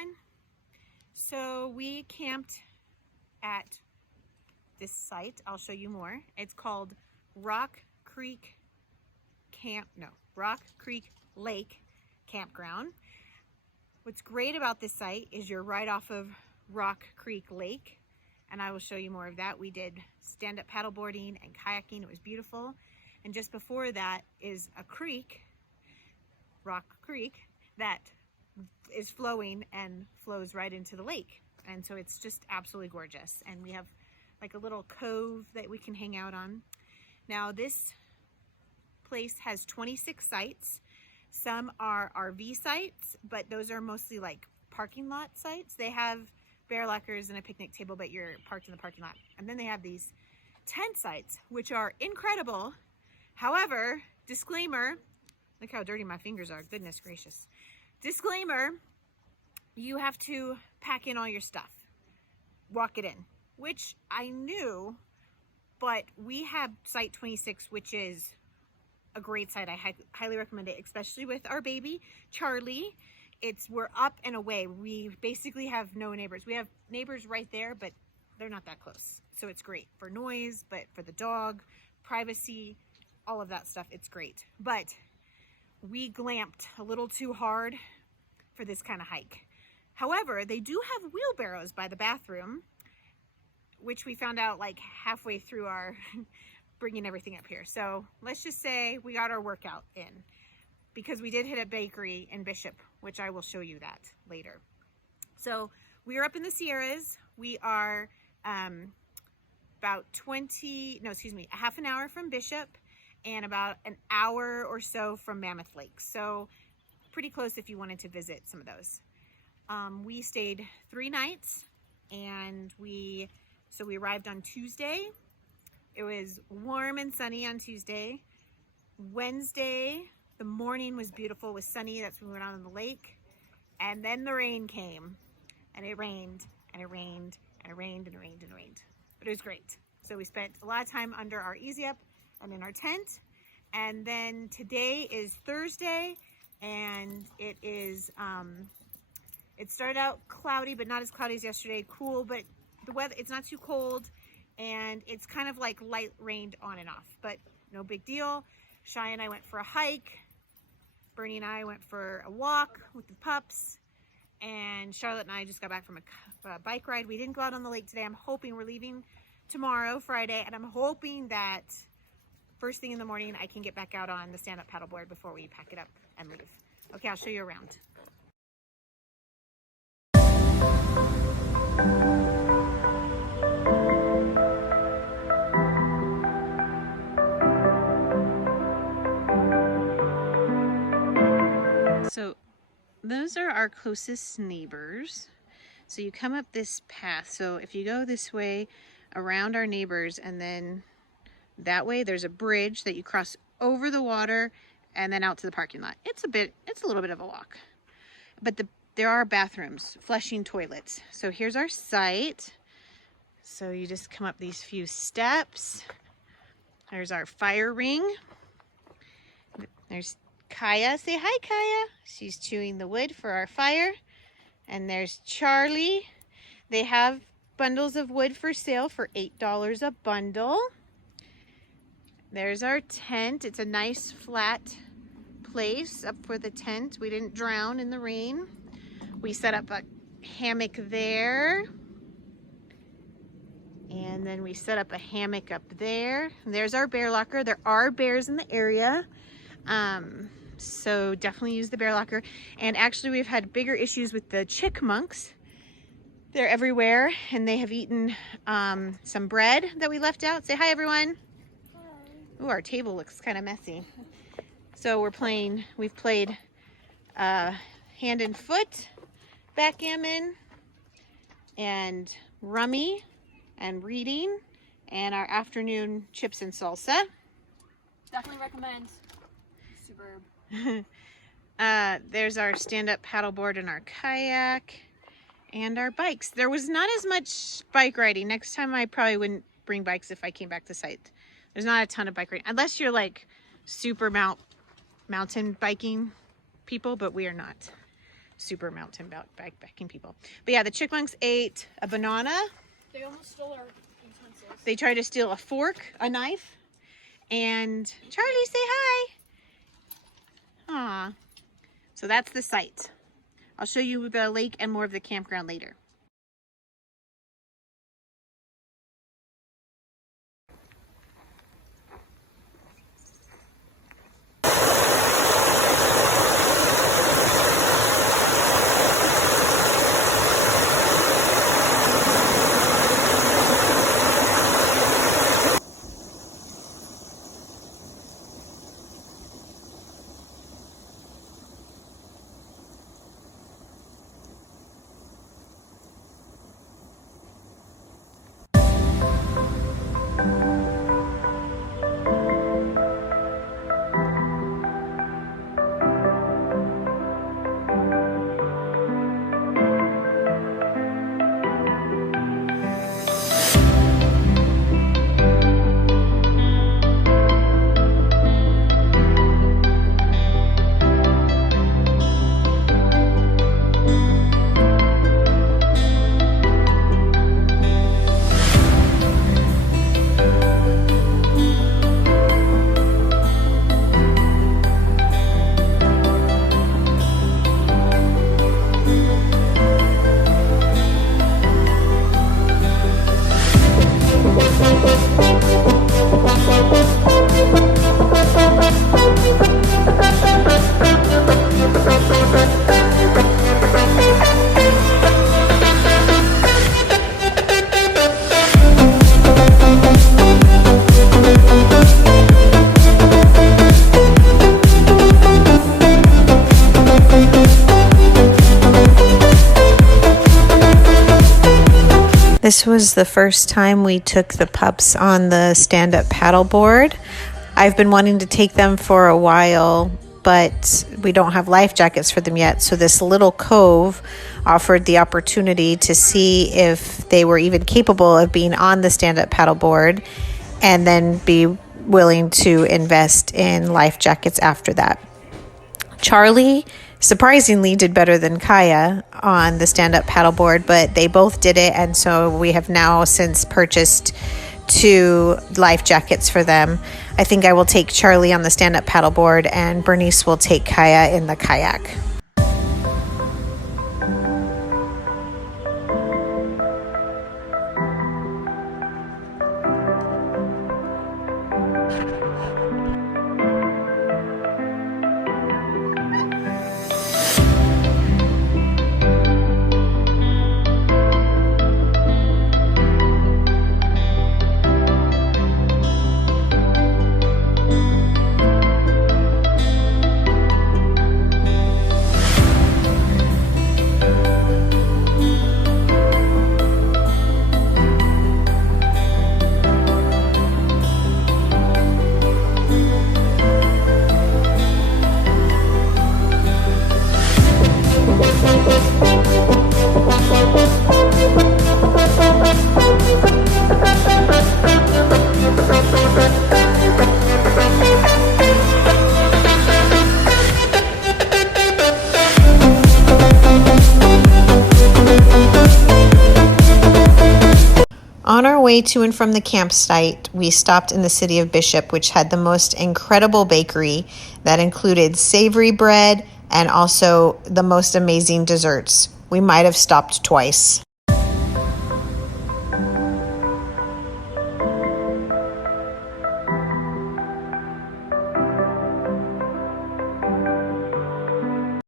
everyone. So we camped at this site. I'll show you more. It's called Rock Creek Lake Campground. What's great about this site is you're right off of Rock Creek Lake, and I will show you more of that. We did stand-up paddleboarding and kayaking. It was beautiful. And just before that is a creek, Rock Creek, that is flowing and flows right into the lake. And so it's just absolutely gorgeous. And we have like a little cove that we can hang out on. Now this place has 26 sites. Some are RV sites, but those are mostly like parking lot sites. They have bear lockers and a picnic table, but you're parked in the parking lot. And then they have these tent sites, which are incredible. However, disclaimer, look how dirty my fingers are, goodness gracious. Disclaimer, you have to pack in all your stuff, walk it in, which I knew, but we have site 26, which is a great site. I highly recommend it, especially with our baby, Charlie. We're up and away. We basically have no neighbors. We have neighbors right there, but they're not that close. So it's great for noise, but for the dog, privacy, all of that stuff, it's great. But we glamped a little too hard for this kind of hike. However, they do have wheelbarrows by the bathroom, which we found out like halfway through our bringing everything up here. So let's just say we got our workout in, because we did hit a bakery in Bishop, which I will show you that later. So we are up in the Sierras. We are about a half an hour from Bishop, and about an hour or so from Mammoth Lake. So pretty close if you wanted to visit some of those. We stayed 3 nights, and we arrived on Tuesday. It was warm and sunny on Tuesday. Wednesday, the morning was beautiful, it was sunny. That's when we went out on the lake. And then the rain came, and it rained, and it rained, and it rained, and it rained, and it rained. But it was great. So we spent a lot of time under our Easy Up and in our tent. And then today is Thursday, and it is, it started out cloudy, but not as cloudy as yesterday. Cool, but the weather, it's not too cold, and it's kind of like light rained on and off, but no big deal. Shy and I went for a hike. Bernie and I went for a walk with the pups, and Charlotte and I just got back from a bike ride. We didn't go out on the lake today. I'm hoping we're leaving tomorrow, Friday, and I'm hoping that first thing in the morning I can get back out on the stand-up paddleboard before we pack it up and leave. Okay, I'll show you around. So those are our closest neighbors. So you come up this path. So if you go this way around our neighbors, and then that way there's a bridge that you cross over the water and then out to the parking lot. It's a little bit of a walk, but there are bathrooms, flushing toilets. So here's our site. So you just come up these few steps. There's our fire ring. There's Kaya. Say hi, Kaya. She's chewing the wood for our fire. And there's Charlie. They have bundles of wood for sale for $8 a bundle. There's our tent. It's a nice flat place up for the tent. We didn't drown in the rain. We set up a hammock there. And then we set up a hammock up there. And there's our bear locker. There are bears in the area. So definitely use the bear locker. And actually we've had bigger issues with the chipmunks. They're everywhere, and they have eaten some bread that we left out. Say hi, everyone. Hi. Ooh, our table looks kind of messy. So we've played hand and foot, backgammon, and rummy, and reading, and our afternoon chips and salsa. Definitely recommend. Superb. There's our stand-up paddleboard and our kayak and our bikes. There was not as much bike riding. Next time I probably wouldn't bring bikes if I came back to site. There's not a ton of bike riding, unless you're like super mountain biking people, but we are not. super mountain backpacking people. But yeah, the chipmunks ate a banana. They almost stole our utensils. They tried to steal a fork, a knife, and Charlie, say hi. Aw. So that's the site. I'll show you the lake and more of the campground later. This was the first time we took the pups on the stand-up paddleboard. I've been wanting to take them for a while, but we don't have life jackets for them yet. So this little cove offered the opportunity to see if they were even capable of being on the stand-up paddleboard and then be willing to invest in life jackets after that. Charlie surprisingly did better than Kaya on the stand-up paddleboard, but they both did it, and so we have now since purchased 2 life jackets for them. I think I will take Charlie on the stand-up paddleboard and Bernice will take Kaya in the kayak. On our way to and from the campsite, we stopped in the city of Bishop, which had the most incredible bakery that included savory bread and also the most amazing desserts. We might have stopped twice.